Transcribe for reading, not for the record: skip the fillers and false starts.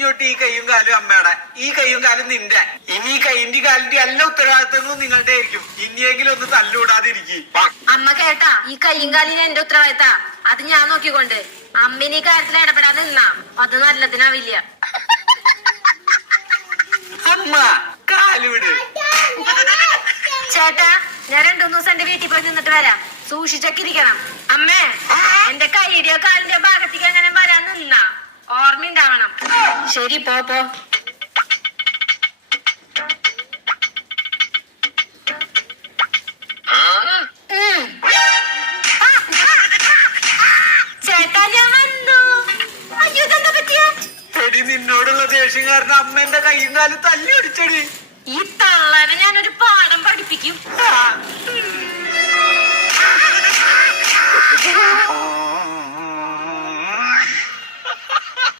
ഇനി തൊട്ട് ഈ കൈയും കാലും അമ്മയുടെ, ഈ കൈയും കാലും നിന്റെ. ഇനി ഈ കൈന്റെ കാലിന്റെ എല്ലാ ഉത്തരവാദിത്തങ്ങളും നിങ്ങളുടെ ആയിരിക്കും. ഇനിയെങ്കിലും ഒന്ന് തല്ലൂടാതിരിക്കും. അമ്മ കേട്ടാ, ഈ കൈയും കാലിന് എന്റെ ഉത്തരവാദിത്ത. അത് ഞാൻ നോക്കിക്കൊണ്ട് അമ്മിന് ഈ കാര്യത്തിൽ ഇടപെടാതെ നിന്നാ അത് നല്ലതിനാവില്ല. അമ്മ കാലുവിട്. ചേട്ടാ, ഞാൻ 2-3 ദിവസം എന്റെ വീട്ടിൽ പോയി നിന്നിട്ട് വരാം. സൂക്ഷിച്ചൊക്കെ ഇരിക്കണം. അമ്മേ, എന്റെ കൈയുടെയോ കാലിന്റെയോ ഭാഗത്തേക്ക് അങ്ങനെ വരാൻ നിന്നാ ഓർമ്മയുണ്ടാവണം. ശരി, പോ. ചേട്ടാ, ഞാൻ വന്നു. അയ്യോ, ഇതെന്താ പറ്റിയ? എടി, നിന്നോടുള്ള ദേഷ്യം കാരണം അമ്മ എന്റെ കൈയും കാലും തല്ലി ഒടിച്ചടി. ഈ തള്ളനെ ഞാനൊരു പാഠം പഠിപ്പിക്കും.